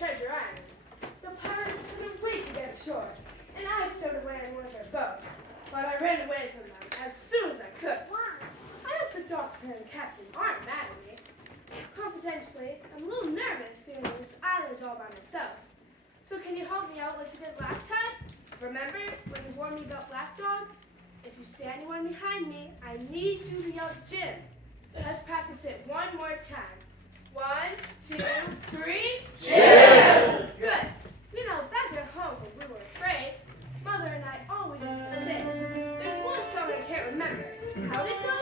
Treasure Island. The pirates couldn't wait to get ashore, and I stowed away on one of their boats. But I ran away from them as soon as I could. I hope the doctor and captain aren't mad at me. Confidentially, I'm a little nervous being on this island all by myself. So can you help me out like you did last time? Remember when you warned me about Black Dog? If you see anyone behind me, I need you to yell Jim. Let's practice it one more time. 1, 2, 3. Jim! Good. You know, back at home when we were afraid, Mother and I always used to sing. There's one song I can't remember. How'd it go?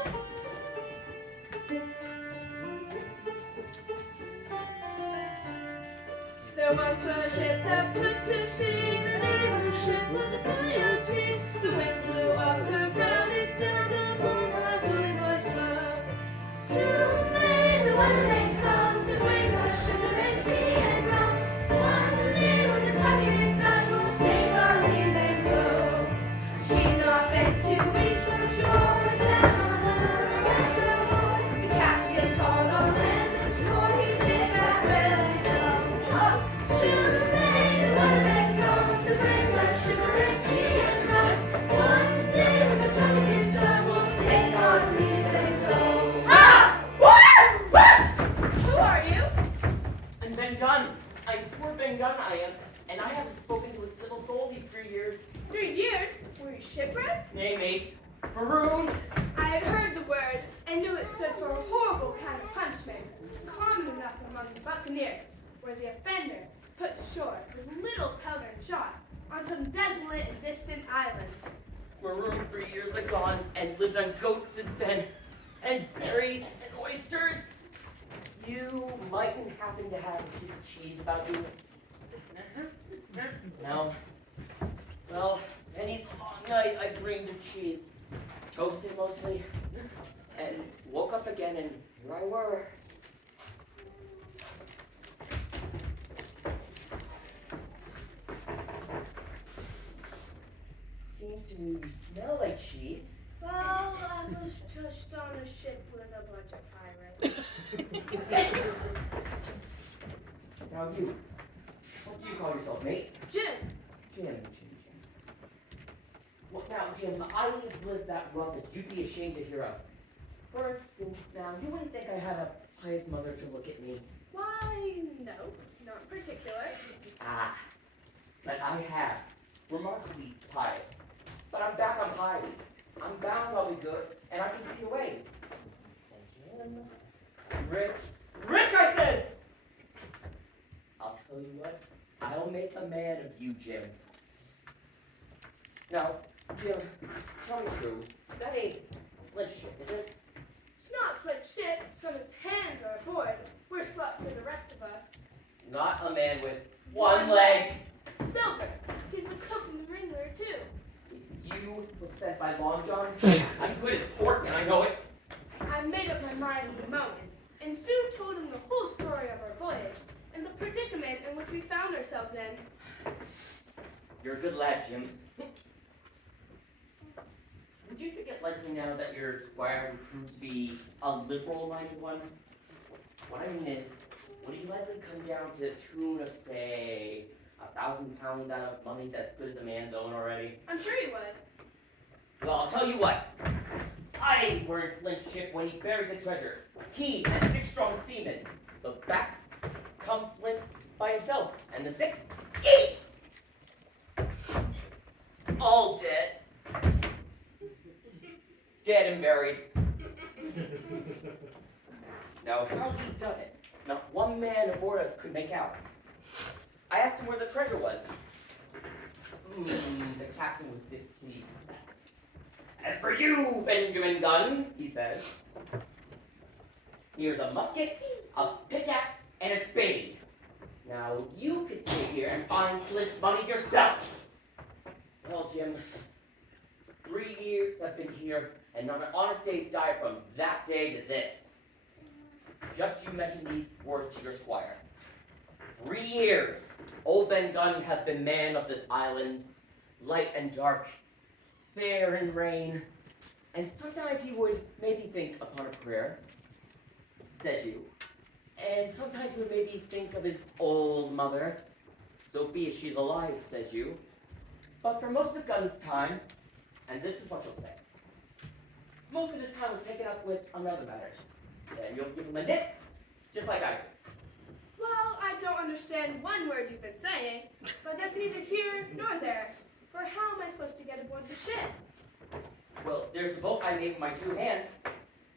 There once was a ship that put to sea. The name of the ship was the Coyote. The wind blew up her bow, it down the moonlight boys flow. Soon may the weatherman come to bring us sugar and tea and rum. One day when the tide is done, we'll take our leave and go. She's not been 2 weeks from shore, down on her right. The captain called all hands and swore he did that well and done. Soon may the weatherman come to bring us sugar and tea and rum. One day when the tide is done, we'll take our leave and go. Ah! Who are you? I'm Ben Gunn. I'm poor Ben Gunn, I am. And I haven't spoken to a civil soul these 3 years. 3 years? Were you shipwrecked? Nay, mate. Marooned. I had heard the word and knew it stood for a horrible kind of punishment, common enough among the buccaneers, where the offender is put to shore with little powder and shot on some desolate and distant island. Marooned 3 years agone and lived on goats and berries and oysters. You mightn't happen to have a piece of cheese about you. No. Well, many's a long night I dreamed of cheese. Toasted mostly. And woke up again and here I were. Seems to me you smell like cheese. Well, I was just on a ship with a bunch of pirates. Now you, what do you call yourself, mate? Jim! Jim. Well, now, Jim, I lived that rough that you'd be ashamed to hear of. For instance, now, you wouldn't think I had a pious mother to look at me. Why, no, not in particular. Ah, but I have. Remarkably pious. But I'm back on high. I'm bound I'll be good, and I can see a way. And Jim, rich, I says! I'll tell you what, I'll make a man of you, Jim. Now, Jim, tell me true, that ain't Flint's ship, is it? It's not Flint's ship, so his hands are aboard. Worse luck for the rest of us. Not a man with one leg. Silver. He's the cook and the wrangler, too. You was sent by Long John? I'm good at pork, and I know it. I made up my mind in a moment, and soon told him the whole story of our voyage, and the predicament in which we found ourselves in. You're a good lad, Jim. Would you think it likely now that your squire would prove to be a liberal-minded one? What I mean is, would he likely come down to the tune of, say, £1,000 out of money that's good as the man's own already? I'm sure he would. Well, I'll tell you what. I were in Flint's ship when he buried the treasure. He and 6 strong seamen. The back come Flint by himself, and the sick, all dead. Dead and buried. Now, how he done it, not one man aboard us could make out. I asked him where the treasure was. The captain was displeased with that. As for you, Benjamin Gunn, he said, here's a musket, a pickaxe, and a spade. Now, you could stay here and find Flint's money yourself. Well, Jim, 3 years I've been here, and not an honest day's died from that day to this. Just you mention these words to your squire. 3 years, old Ben Gunn hath been man of this island, light and dark, fair and rain, and sometimes he would maybe think upon a prayer, says you, And sometimes we maybe think of his old mother. So be it she's alive, says you. But for most of Gun's time, and this is what you'll say, most of his time was taken up with another matter. Then you'll give him a nip, just like I do. Well, I don't understand one word you've been saying, but that's neither here nor there. For how am I supposed to get aboard the ship? Well, there's the boat I made with my 2 hands.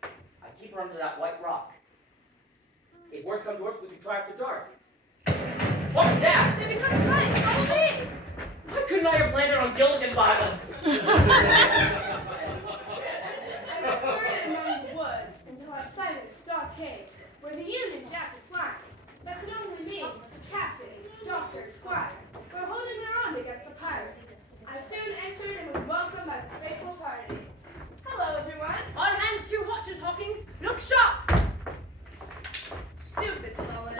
I keep her under that white rock. If worse comes to worse, we can try after dark. What was that? They become friends, follow me! Why couldn't I have landed on Gilligan's Island? I was flirted among the woods until I sighted a stockade where the Union Jacks was flying. That could only mean captain, doctors, squires were holding their own against the pirates. I soon entered and was welcomed by the faithful party. Hello, everyone. On hands to your watches, Hawkins. Look sharp! Stupid Smollett.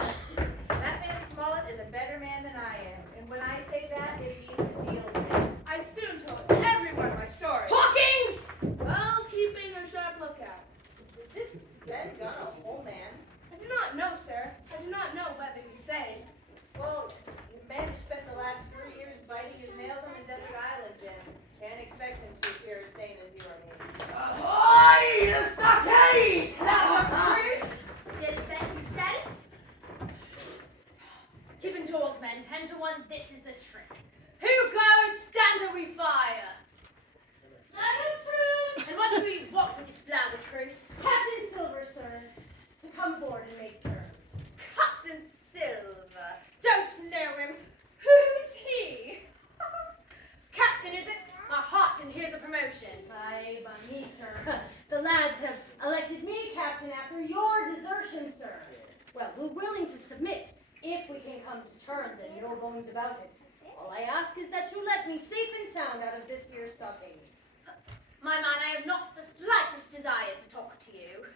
That man Smollett is a better man than I am, and when I say that, it means a deal to me. I soon told everyone my story. Hawkins! Well, keeping a sharp lookout. Is this Ben Gunn a whole man? I do not know, sir. I do not know whether he's sane. Well, the man who spent the last 3 years biting his nails on a desert island, Jim. Can't expect him to appear as sane as you or me. Ahoy! The stockade! Bruce! Silver, safe. Given tools, men. 10 to 1, this is the trick. Who goes, stand or we fire? Salute, Bruce! And what do we want with your flower, Bruce? Captain Silver, sir, to come aboard and make terms. Captain Silver. Don't know him. Who's he? Captain, is it? My heart, and here's a promotion. By me, sir. The lads have elected me captain after your desertion, sir. Well, we're willing to submit if we can come to terms and no bones about it. All I ask is that you let me safe and sound out of this here stockade. My man, I have not the slightest desire to talk to you.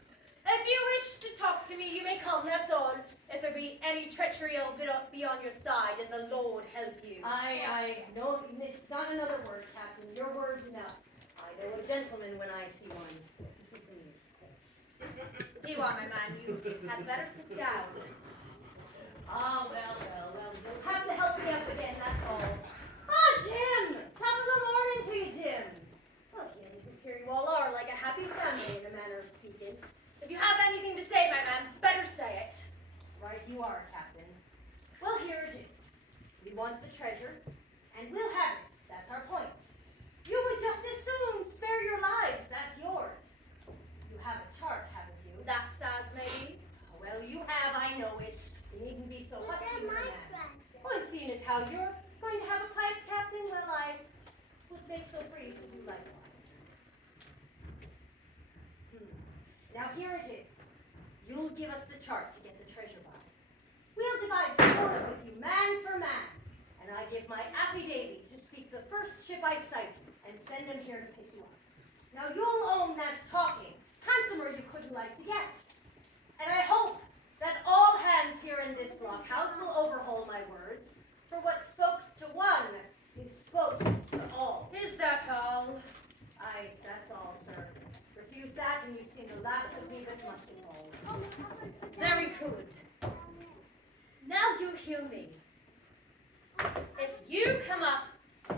If you wish to talk to me, you may come, that's all. If there be any treachery, I'll be on your side, and the Lord help you. I know it's not another word, Captain. Your word's enough. I know a gentleman when I see one. You are, my man. You had better sit down. Ah, well. You'll have to help me up again, that's all. Ah, Jim! Top of the morning to you, Jim. Well, here you all are, like a happy family, in a manner of speaking. If you have anything to say, my man, better say it. Right you are, Captain. Well, here it is. We want the treasure, and we'll have it. That's our point. You would just as soon spare your lives. That's yours. You have a chart, haven't you? That's as maybe. Well, you have, I know it. You needn't be so husky with that. Well, and seeing as how you're going to have a pipe, Captain, well, I would make so free to do likewise. Now here it is. You'll give us the chart to get the treasure by. We'll divide scores with you, man for man. And I give my affidavit to speak the first ship I sight and send them here to pick you up. Now you'll own that talking, handsomer you couldn't like to get. And I hope that all hands here in this blockhouse will overhaul my words, for what spoke to one is spoke to all. Is that all? Aye, that's all, sir. Refuse that and you've seen the last of me but musket balls. Very good. Now you hear me. If you come up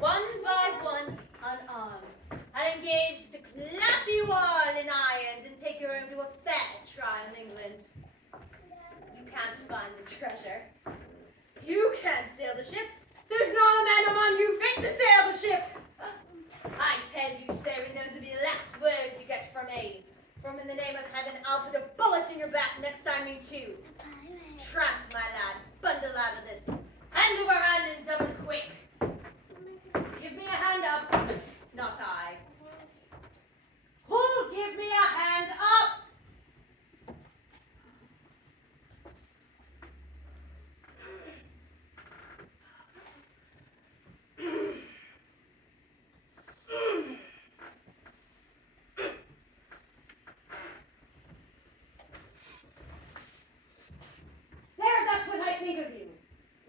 one by one unarmed, I'll engage to clap you all in irons and take you over to a fair trial in England. You can't find the treasure. You can't sail the ship. There's not a man among you fit to sail the ship. I tell you, sir, and those will be the last words you get from me. From in the name of heaven, I'll put a bullet in your back next time you two. Tramp, my lad, bundle out of this. Hand over hand and double quick. Give me a hand up. Not I. Who'll give me a hand up? That's what I think of you.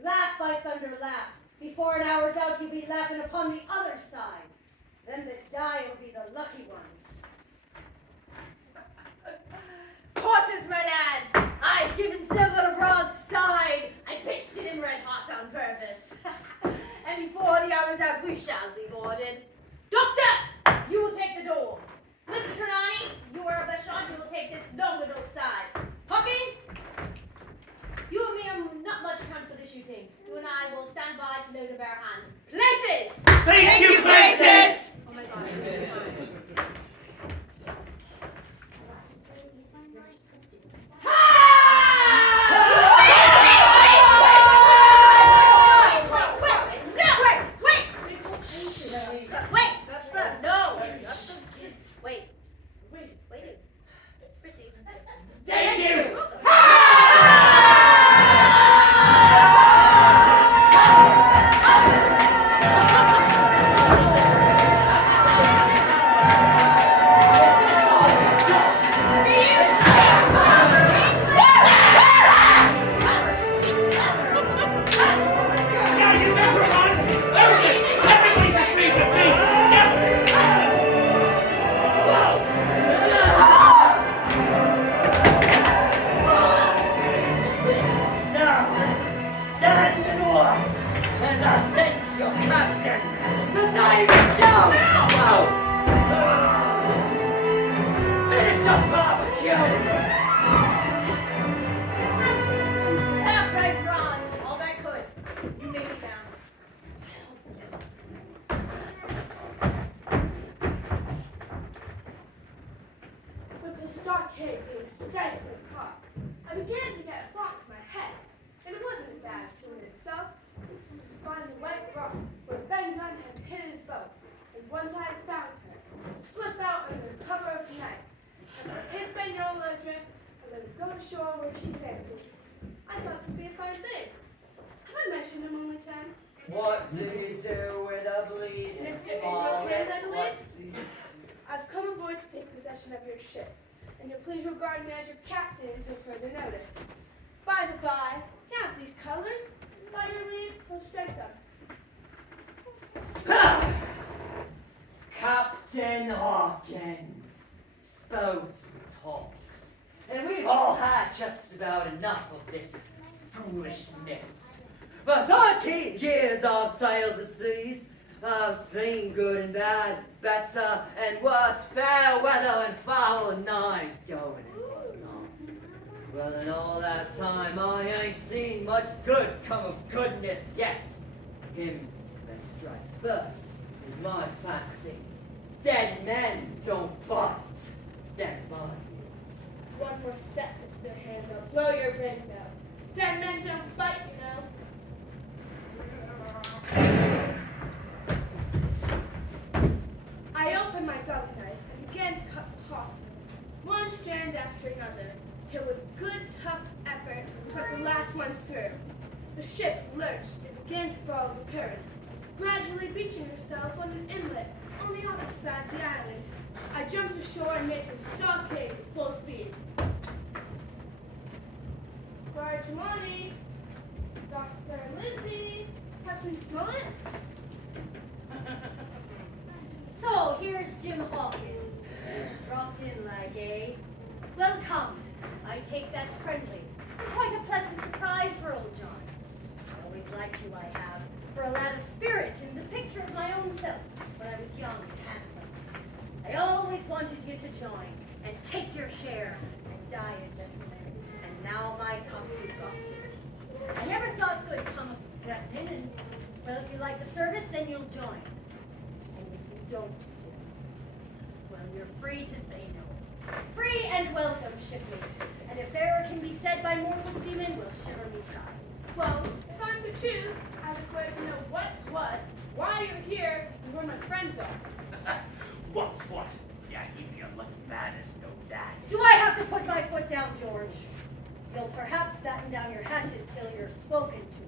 Laugh, by thunder, laugh. Before an hour's out, you'll be laughing upon the other side. Them that die will be the lucky ones. Put quarters, my lads. I've given Silver a broadside. I pitched it in red hot on purpose. And before the hour's out, we shall be boarded. Doctor, you will take the door. Mr. Trelawney, you are a Beshant, you will take this longer outside. Hawkins, you and me are not much account for the shooting. You and I will stand by to load of our hands. Places! Thank you, Places! Oh my God. Thank you! Now you better run! Ernest! Everybody's afraid of me! Now, stand and watch as I send your captain to David Jones! Wow! Finish up barbecue! Halfway run. All that could. You make it down. With the stockade being stifling hot, I began to get a thought to my head, and it wasn't a bad story in itself. It was to find the white rock where Ben Gunn had hid his boat, and once I had found her, to slip out under the cover of the night, and put his Spaniel adrift, and then go ashore where she fancied. I thought this would be a fine thing. Have I mentioned him only 10? What do you do with a bleeding Mr. Smollett? Israel, I believe? What do you I've come aboard to take possession of your ship, and you'll please regard me as your captain until further notice. By the by, you have these colors. By your leave, we'll strike them. Captain Hawkins, spokesman talks, and we've all had just about enough of this foolishness. For 30 years I've sailed the seas. I've seen good and bad, better and worse, fair weather and foul nights going and whatnot. Well, in all that time I ain't seen much good come of goodness yet. Him that strikes first is my fancy. Dead men don't bite. Them's my rules. One more step, Mr. Hands, I'll blow your brains out. 10 men don't bite, you know. I opened my gully knife and began to cut the hawser, one strand after another, till with good tough effort cut the last ones through. The ship lurched and began to follow the current, gradually beaching herself on an inlet on the other side of the island. I jumped ashore and made for the stockade at full speed. Barge Money, Dr. Lindsay, Captain Smollett. So here's Jim Hawkins. Dropped in like, eh? Welcome. I take that friendly. Quite a pleasant surprise for old John. Always liked you, I have, for a lad of spirit in the picture of my own self when I was young and handsome. I always wanted you to join and take your share and die a gentleman. And now my cup is got you. I never thought good come of Brethren, and well, if you like the service, then you'll join. And if you don't, well, you're free to say no. Free and welcome, shipmate. And if error can be said by mortal seamen, we'll shiver me sides. Well, if I'm to choose, I'd like to know what's what, why you're here, and where my friends are. What's what? Yeah, he'd be a lucky man as know that. Do I have to put my foot down, George? You'll perhaps batten down your hatches till you're spoken to.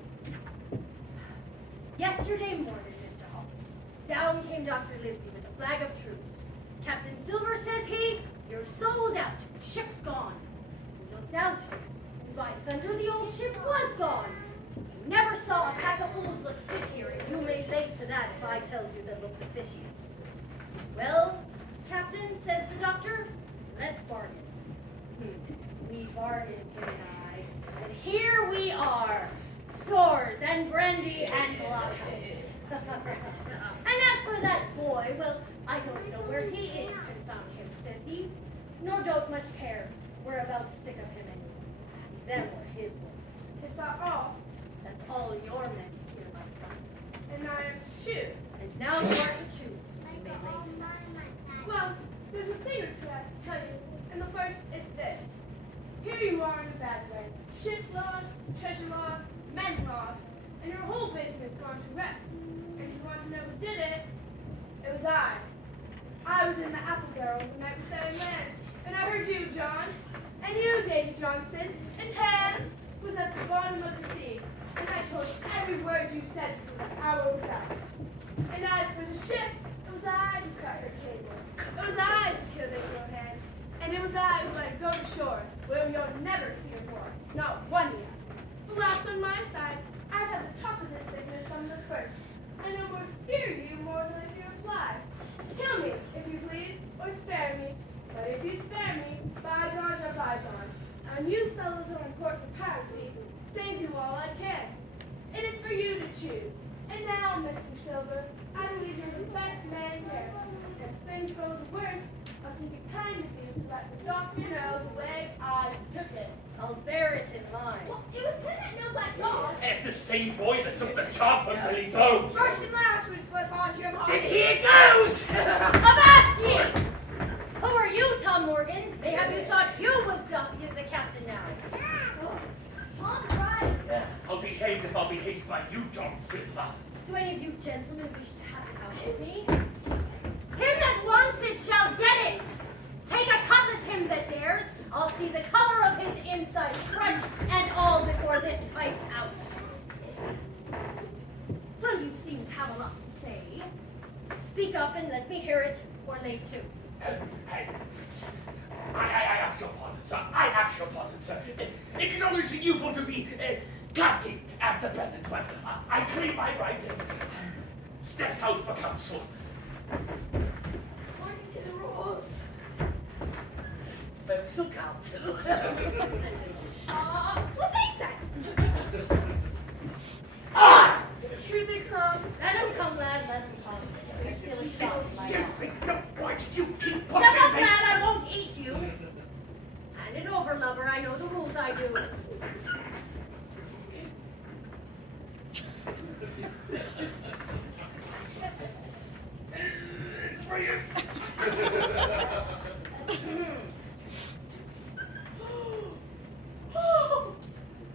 Yesterday morning, Mr. Hawkins, down came Dr. Livesey with a flag of truce. Captain Silver, says he, you're sold out. Ship's gone. We looked out. And by thunder, the old ship was gone. You never saw a pack of fools look fishier, and you may lay to that if I tells you they look the fishiest. Well, Captain, says the doctor, let's bargain. We bargain, him and I. And here we are, stores and brandy and blockhouse. And as for that boy, well, I don't know where he is, confound him, says he. Nor don't much care. We're about sick of him anyway. Them were his words. Is that all? That's all you're meant to hear, my son. And I am to choose. And now you are to choose. You may later. Well, there's a thing or two I have to tell you. And the first is this. Here you are in a bad way. Ship laws, treasure laws, men laws, and your whole business gone to wreck. And if you want to know who did it, it was I. I was in the apple barrel the night we set in land. And I heard you, John, and you, Davy Johnson, and Hans was at the bottom of the sea. And I told every word you said to the hour was out. And as for the ship, it was I who cut her cable. It was I who killed it your hands. And it was I who let her go to shore, where you'll never see her more. Not one yet. Alas, on my side, I've had the top of this business from the first. I no more fear you more than I fear a fly. Kill me, if you please, or spare me. But if you spare me, bygones are bygones. And you fellows are in court for piracy. Save you all I can. It is for you to choose. And now, Mr. Silver, I believe you're the best man there. If things go the worst, I'll take it kind of you to let the doctor know the way I took it. I'll bear it in mind. Well, it was him that killed that dog. It's the same boy that took the job from Billy Bones. First and last was put on Jim Hawkins. And here it goes! Avast ye! Who are you, Tom Morgan? Mayhap you thought you was the captain now. Tom cried. Yeah, I'll be hanged if I'll be hazed by you, John Silver. Do any of you gentlemen wish to have it out with me? Him that wants it shall get it! Take a cutlass, him that dares. I'll see the color of his inside, crunch and all, before this pipe's out. Well, you seem to have a lot to say. Speak up and let me hear it, or lay to. I ask your pardon, sir. I ask your pardon, sir. In order to you for to be captain at the present quest, I claim my right and steps out for counsel. According to the rules. Folks'll counsel. What they say? Ah! Here they come. Let him come, lad, let him come. You're still a shot in my Excuse mouth. me, no, why do you keep Step watching up, me? lad, I won't eat you. Hand it over, lover, I know the rules, I do. It's for you. Oh,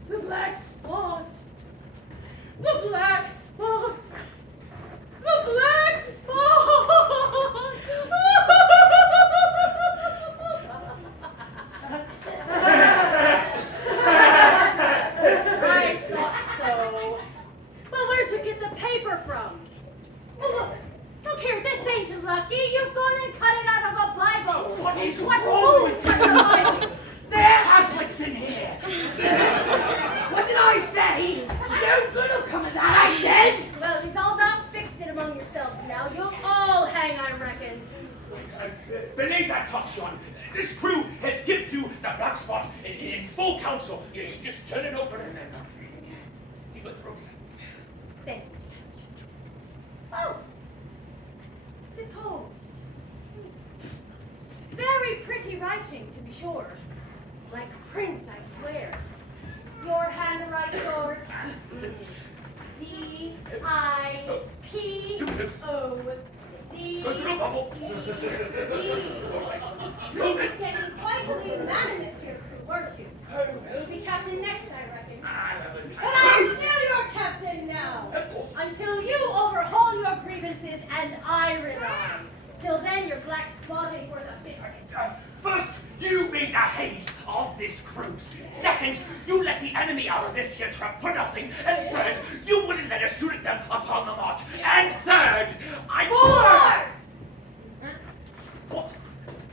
the black spot! The black spot! The black I thought so. Well, where'd you get the paper from? Oh, look here, this ain't lucky. You've gone and cut it out of a Bible. What is What wrong fool with cut the Bible? There's Catholics in here. What did I say? No good'll come of that, I said! Well, it's all about fixing it among yourselves now. You'll all hang, I reckon. Believe that, Coxon. This crew has tipped you the black spot in full council. You just turn it over and then see what's wrong. Thank you, Judge. Oh, deposed. Very pretty writing, to be sure. Like print, I swear. Your handwriting, Lord. D-I-P-O-Z. Personal bubble. E-D. Move It's it. getting quite a lean man in this here crew, weren't you? You'll be captain next, I reckon. That was But I'm still your captain now. Of course. Until you overhaul your grievances and I resign. Till then, your black spot ain't worth a biscuit. First, you made a haze of this cruise. Second, you let the enemy out of this here trap for nothing. And third, you wouldn't let us shoot at them upon the march. And third, I... What?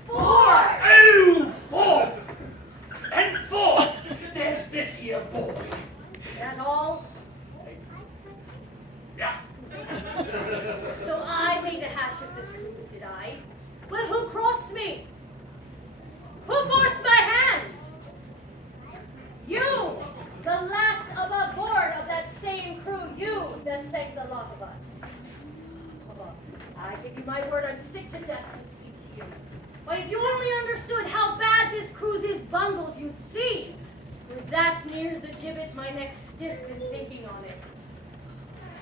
Oh, fourth! And fourth, there's this here boy. Is that all? Yeah. So I made a hash of this cruise, did I? Well, who crossed me? Who forced my hand? and saved the lot of us. Oh, I give you my word, I'm sick to death to speak to you. Why, if you only understood how bad this cruise is bungled, you'd see. With that near the gibbet, my neck's stiff in thinking on it.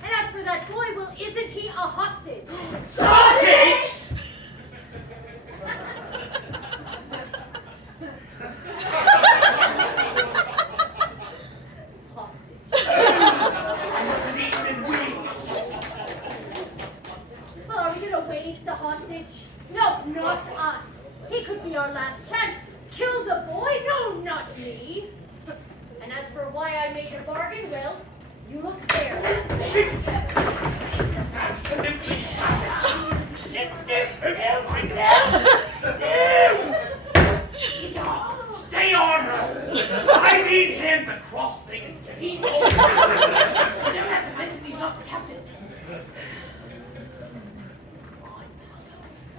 And as for that boy, well, isn't he a hostage? Sausage! Hostage. I haven't eaten in weeks. Well, are we gonna waste the hostage? No, not us. He could be our last chance. Kill the boy? No, not me. And as for why I made a bargain, well, you look there. Absolutely savage. No. Stay on her. I need him. The cross thing is getting. He's old. You don't have to listen. He's not the captain.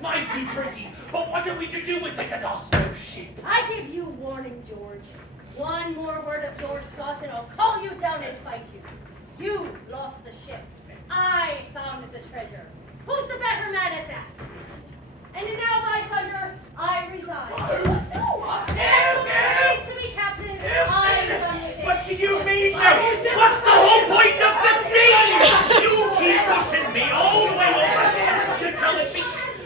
Mind you, pretty, but what are we to do with it at our snow ship? I give you warning, George. One more word of your sauce and I'll call you down and fight you. You lost the ship. I found the treasure. Who's the better man at that? And now, by thunder, I resign. Never pleased to be captain. I'm done with it. What do you mean? What's the whole point of the scene? You keep pushing me all the way over there. You're telling me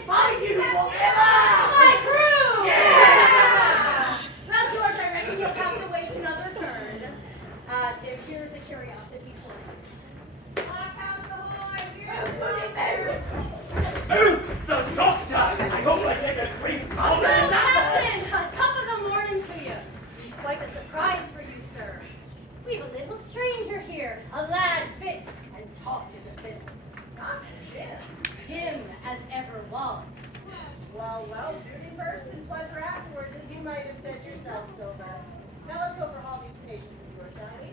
Find you forever. My crew! Yes! Well, George, I reckon you'll have to wait another turn. Jim, here's a curiosity for you. Oh, the doctor! I hope I get a creep out of Well, this apple. Captain, top of the morning to you. Quite a surprise for you, sir. We've a little stranger here, a lad fit and taught as a fiddle. Not Jim. Jim as ever was. Well, duty first and pleasure afterwards, as you might have said yourself, Silver. Now let's overhaul these pages of yours, shall we?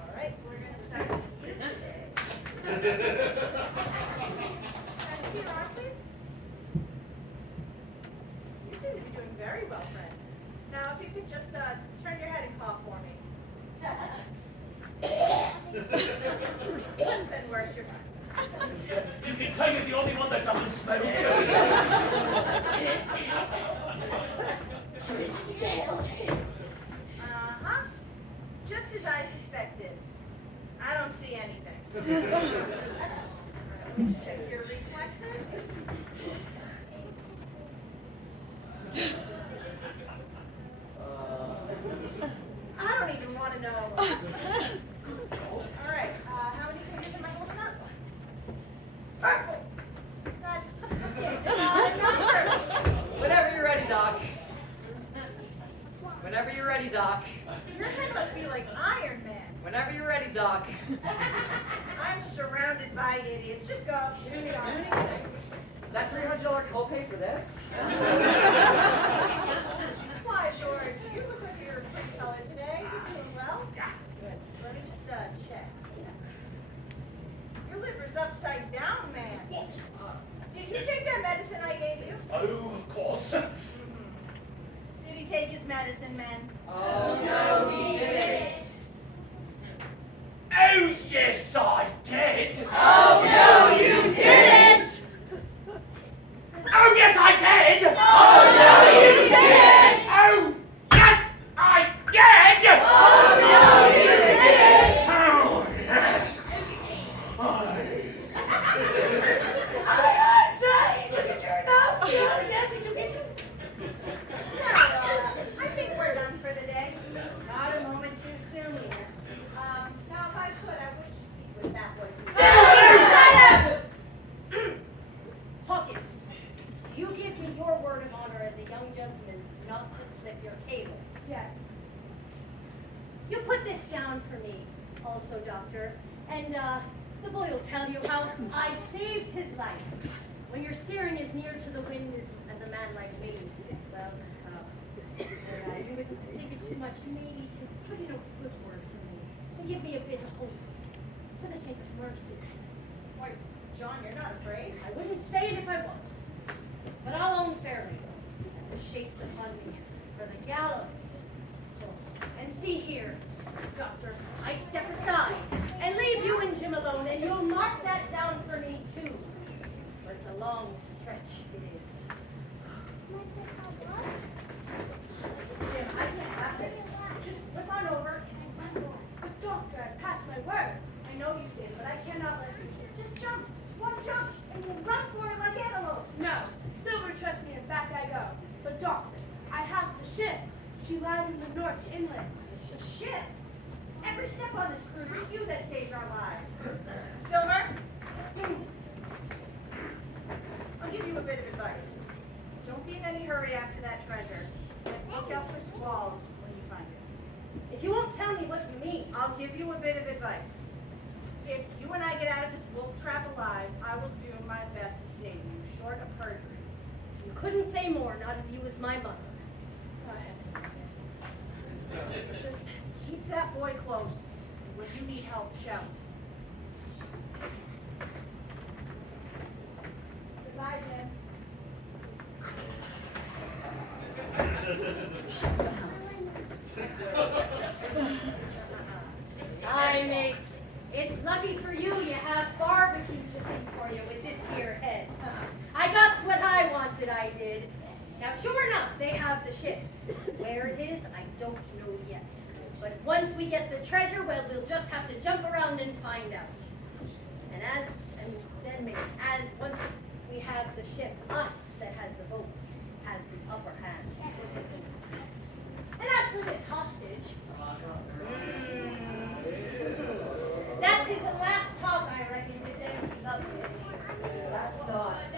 All right, we're going to start with you today. Can I see your arm, please? You seem to be doing very well, friend. Now, if you could just turn your head and cough for me. Couldn't have been worse, you're fine. You can tell you're the only one that doesn't smoke. Uh-huh. Just as I suspected. I don't see anything. Let's check your reflexes. I don't even want to know. All right, how many fingers am I holding up? Purple. That's not purple. Whenever you're ready, Doc. Whenever you're ready, Doc. Your head must be like Iron Man. Whenever you're ready, Doc. I'm surrounded by idiots. Just go. Just go. Is that $300 copay for this? Why, George? You look like you're a pretty feller today. You're doing well. Good. Let me just check. Your liver's upside down, man. What? Did you take that medicine I gave you? Oh, of course. Did he take his medicine, man? Oh, no, he didn't. Oh, yes, I did. Oh, no, you didn't. Oh, yes, I did. Oh, no, you didn't. Oh, yes, I did. Oh, no, you didn't. Oh, yes. I say, took it your enough. Yes, he took it too. Well, I think we're done for the day. Not a moment too soon either. Now, if I could, I wish to speak with that one. Silence! Hawkins, do you give me your word of honor as a young gentleman not to slip your cables? Yeah. You put this down for me, also, Doctor, and the boy will tell you how I saved his life. When you're steering as near to the wind as a man like me, well, you wouldn't think it too much maybe to put in a good word for me and give me a bit of hope for the sake of mercy. Why, John, you're not afraid? I wouldn't say it if I was, but I'll own fairly that the shake's upon me for the gallows. And see here, Doctor, I step aside and leave you and Jim alone approach inland. Shit! Every step on this cruise, it's you that saves our lives. Silver? I'll give you a bit of advice. Don't be in any hurry after that treasure. And look out for squalls when you find it. If you won't tell me what you mean, I'll give you a bit of advice. If you and I get out of this wolf trap alive, I will do my best to save you, short of perjury. you couldn't say more, not if you was my mother. Just keep that boy close. When you need help, shout. Goodbye, Jim. Aye, mates. It's lucky for you have barbecue to think for you, which is here head. I got what I wanted, I did. Now, sure enough, they have the ship. Where it is, I don't know yet. But once we get the treasure, well, we'll just have to jump around and find out. And then mates, as once we have the ship, us that has the boats has the upper hand. And as for this hostage, that's his last talk, I reckon, with them. He loves it. That's thoughts.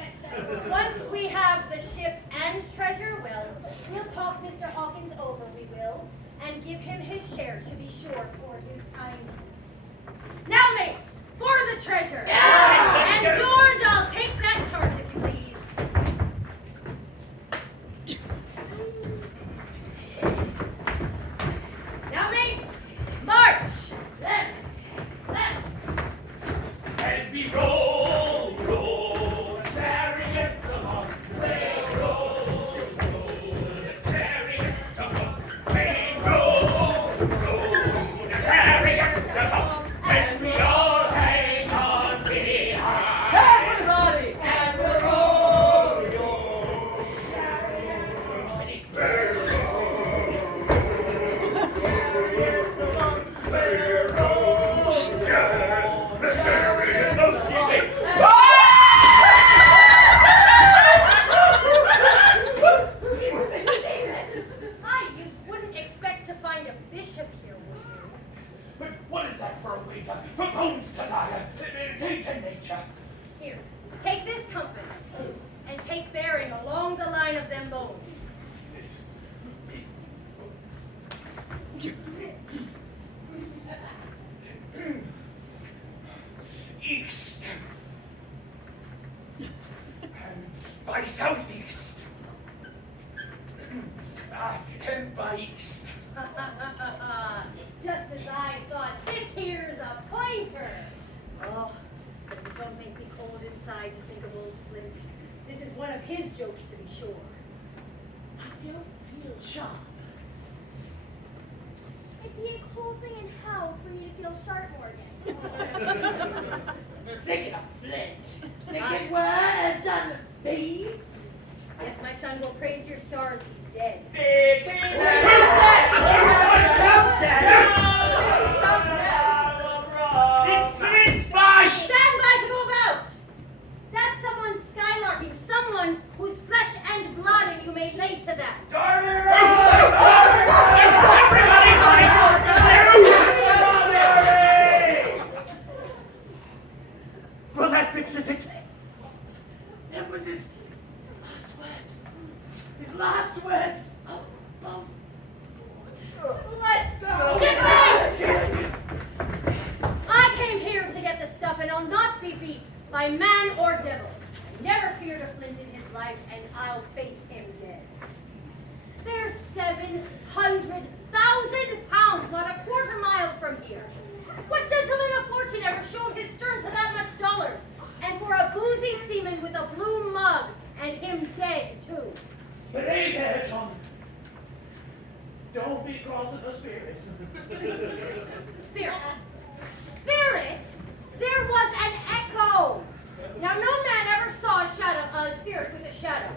Once we have the ship and treasure, well, we'll talk Mr. Hawkins over, we will, and give him his share, to be sure, for his kindness. Now, mates, for the treasure. Yeah! And George, I'll take that charge, if you please. Now, mates, march! Left, left. And we roll, roll, chariots along. They roll, roll, chariots along. They roll, roll, chariots along. And we all hang on behind. Everybody! And we're rolling. Aye, you wouldn't expect to find a bishop here, would you? But what is that for a wager? For bones to lie, to nature. Here, take this compass, and take bearing along the line of them bones. East. And by southeast. And by east. Just as I thought, this here's a pointer. Oh, but it don't make me cold inside to think of old Flint. This is one of his jokes, to be sure. I don't feel sharp. It'd be a cold day in hell for me to feel sharp, Morgan. Thinking of Flint. Thinking what has done to me. Yes, my son will praise your stars. He's dead. It's Flint's fight! Stand by to go about! That's someone skylarking, someone whose flesh and blood, and you may lay to that. Everybody well, that fixes it. That was his last words. His last words. Above Let's go! Shipmates! I came here to get the stuff, and I'll not be beat by man or devil. I never feared a Flint in his life, and I'll face him dead. There's 700,000 pounds, not a quarter mile from here. What gentleman of fortune ever showed his stern to that much dollars? And for a boozy seaman with a blue mug, and him dead, too. But hey there, John. Don't be called to the spirit. Spirit. Spirit? There was an echo. Now, no man ever saw a spirit with a shadow.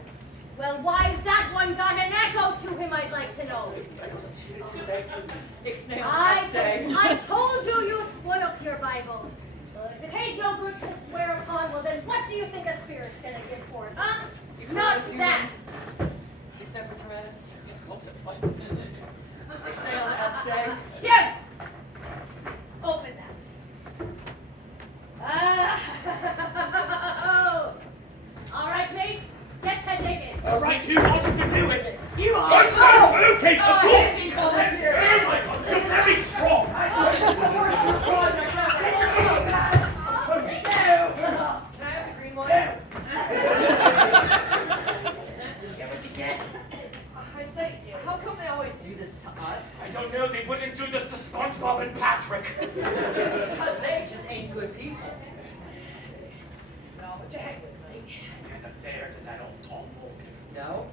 Well, why's that one got an echo to him, I'd like to know. I told you you spoilt your Bible. Well, if it ain't no good to swear upon, well, then what do you think a spirit's gonna give for it, huh? Not that. Next day on the F day. Jim! Open that. Oh! All right, mates, get to digging. All right, who wants to do it? You are. Okay, of Oh, course. hey, volunteer. Oh my God, you're very strong. Can I have the green one? Get what you get. I say, how come they always do this to us? I don't know, they wouldn't do this to SpongeBob and Patrick. Because they just ain't good people. No, but you hang with me. I'm not fair to that old Tom Morgan. No?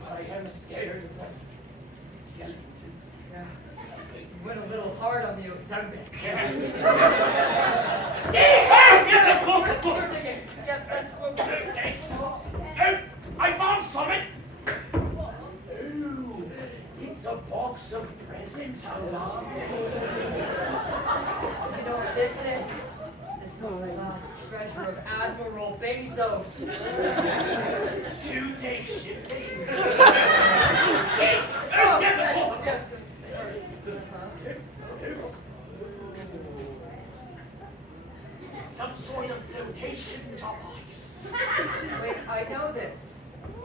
But I am scared of that skeleton. Yeah. You went a little hard on the Ozembic. Yes, of course, of course. Yes, that's what Okay. Oh, I found something. Ooh, it's a box of presents. How lovely. You know what this is? This is the last treasure of Admiral Bezos. 2-day shipping. Oh, Yes, of course, of course. yes. Some sort of flotation device. Wait, I know this.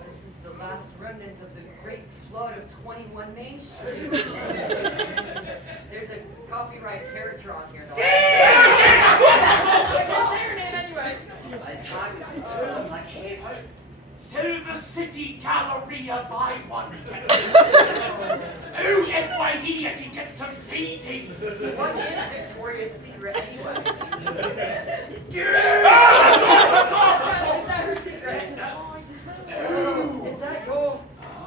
This is the last remnant of the great flood of 21 Main Street. There's a copyright character on here, though. I can't say her name anyway. Silver City Galleria, buy one. Oh, FYE, I can get some CDs. What is Victoria's Secret anyway? Is Is that her secret? Is that your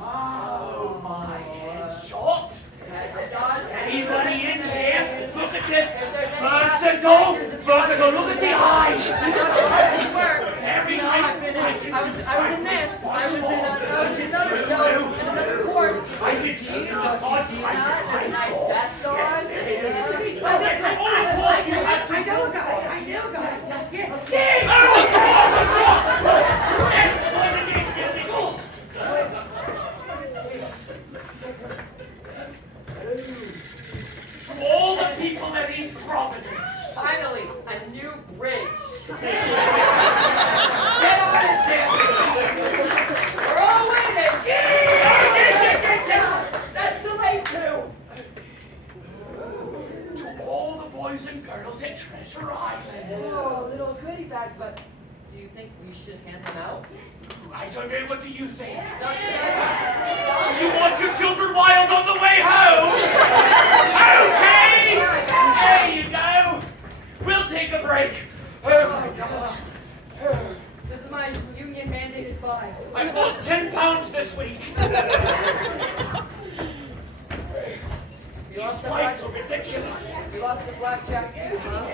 Oh, my headshot. headshot? Anybody in here? Look at this. Versatile. Versatile. Look at the eyes. Very nice. I was in this. I was in another show in another court. I did see Don't you see it. that? There's a nice vest on. I know, guys. To all the people at East Providence. Finally, a new bridge. Get on it, damn it. We're all winning. That's too late, too. To all the boys and girls at Treasure Island. Oh, little goodie bags, but do you think we should hand them out? I don't know, what do you think? Don't you guys want to see stuff? You want your children wild on the way home? Okay! There you go. We'll take a break. Oh my gosh. This is my union mandated 5. I've lost 10 pounds this week. We These lost the fights black. are ridiculous. We lost the blackjack too, huh?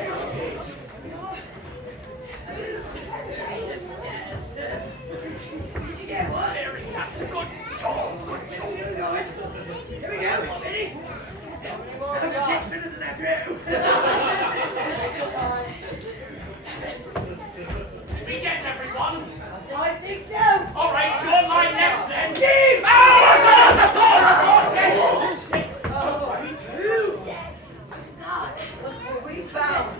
Did you get what? Very nice. Good job. Good job. Here we go, ready? How many more we It got? takes minutes and a half. Did we get everyone? I think so. All right, your line next then. Look what we found.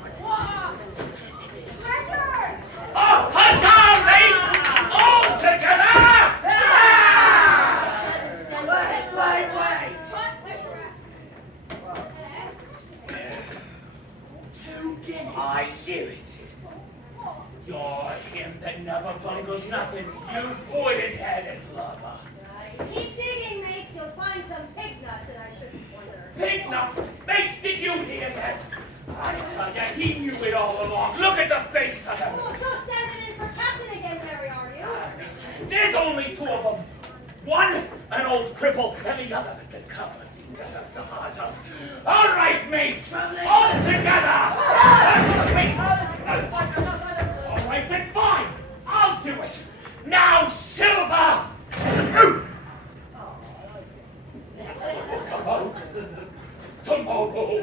Oh, huzzah, mates! All together! Two guineas. I knew it. You're him that never bungled nothing, you boy-headed lover. Keep digging, mates. You'll find some pig nuts, and I shouldn't wonder. Pig nuts! Mates, did you hear that? I tell ya, he knew it all along. Look at the face of him. Oh, so standing in for captain again, Harry, are you? There's only 2 of them. One, an old cripple, and the other, the company that has the heart of. All right, mates, all together. All right, then fine. I'll do it. Now, Silver. Yes, it will come out tomorrow.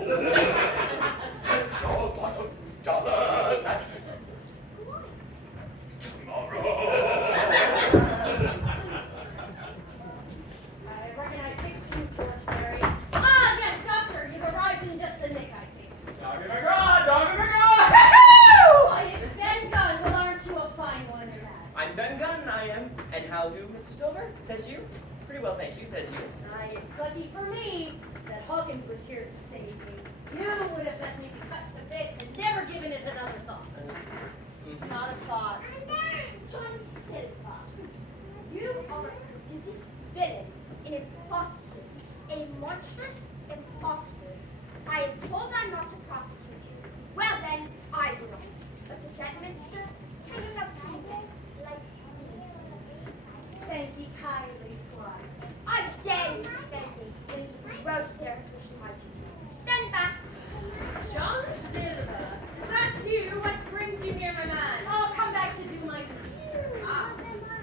It's all but $1 that tomorrow. I reckon I fixed you for not have thought. John Silver, you are a prodigious villain, an impostor, a monstrous impostor. I am told I'm not to prosecute you. Well then, I will not. But the gentleman, sir, cannot treat me like innocent. Thank you kindly, Squire. I dare you to defend me. It is a gross dereliction of my duty. Stand back. John Silver, is that you? What brings you here, my man? I'll come back to do my duty.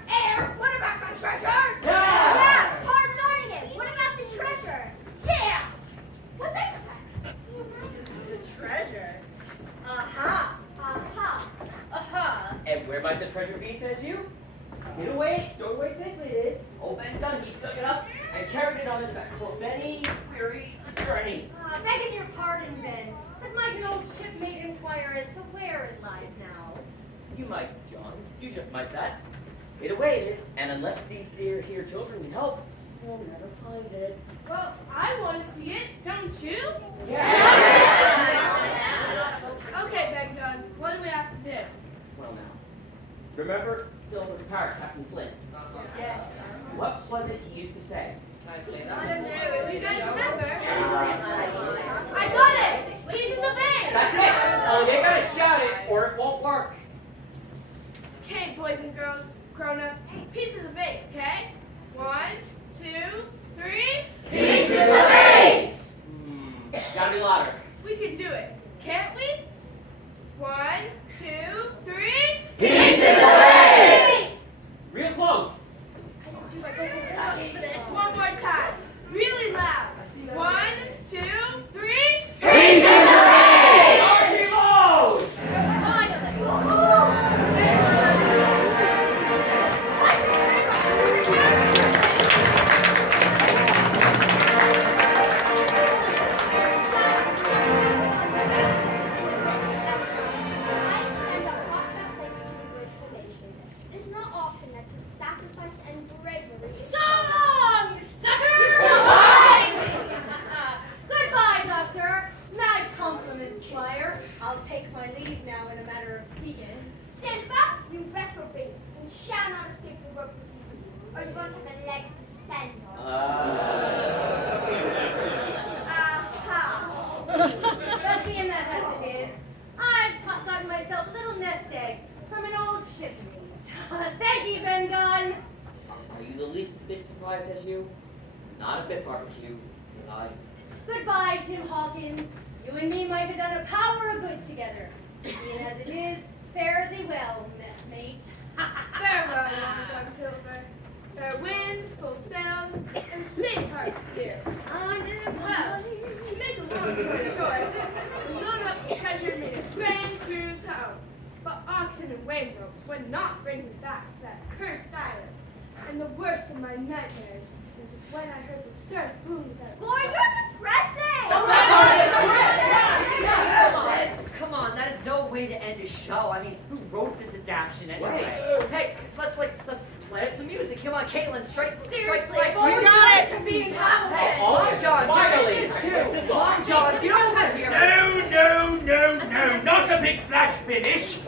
Air, what about my treasure? Yeah! Yeah, hard signing it. What about the treasure? Yeah! What they say? The treasure. Aha! Aha. Aha. And where might the treasure be, says you? Get away, stowed away safely it is. Old Ben's gun, he took it up and carried it on his back for many weary journey. Begging your pardon, Ben, but my good old shipmate inquire as to where it lies now. You might, John. You just might that. Get away it is, and unless these dear here children need help, you'll never find it. Well, I want to see it, don't you? Okay, Big Gun, what do we have to do? Well now, remember Silver's pirate, Captain Flint? Yes. What was it he used to say? I don't know. Do you guys remember? I got it! Pieces of egg! That's it! Oh, you gotta shout it, or it won't work. Okay, boys and girls, grown-ups, pieces of eight, okay? 1, 2, 3. Pieces of eight! Gotta be louder. We can do it, can't we? 1, 2, 3. Real close. I can do my vocal cuts for this. One more time, really loud. 1, 2, 3. Archibald! I extend our heartfelt thanks to the grateful nation. It is not often that with sacrifice and bravery. So long, sucker! Goodbye, Doctor. Mad compliment, Squire. I'll take my leave now in a matter of speaking. Silver, you reprobate, and shall not escape the rope this evening, or you won't have a leg to stand on. Aha! But being that as it is, I've gotten myself a little nest egg from an old shipmate. Thank you, Ben Gunn. Are you the least bit surprised as you? Not a bit, barbecue, said I. Goodbye, Jim Hawkins. You and me might have done a power of good together. Being as it is, fare thee well, messmate. Farewell, Long John Silver. Fair winds, full sails, and safe harbor to you. Well, to make a long story short, we loaded up the treasure and made a grand cruise home. But oxen and wave ropes would not bring me back to that cursed island. And the worst of my nightmares was when I heard the surf boom about Boy, you're depressing! Come on, that is no way to end a show. I mean, who wrote this adaptation anyway? Hey, let's play out some music. Come on, Caitlin, strike. Seriously, strike. boys, got to be in Hamilton. Hey, Long John, Finally. get this too. Long John, get over here. No, not a big flash finish.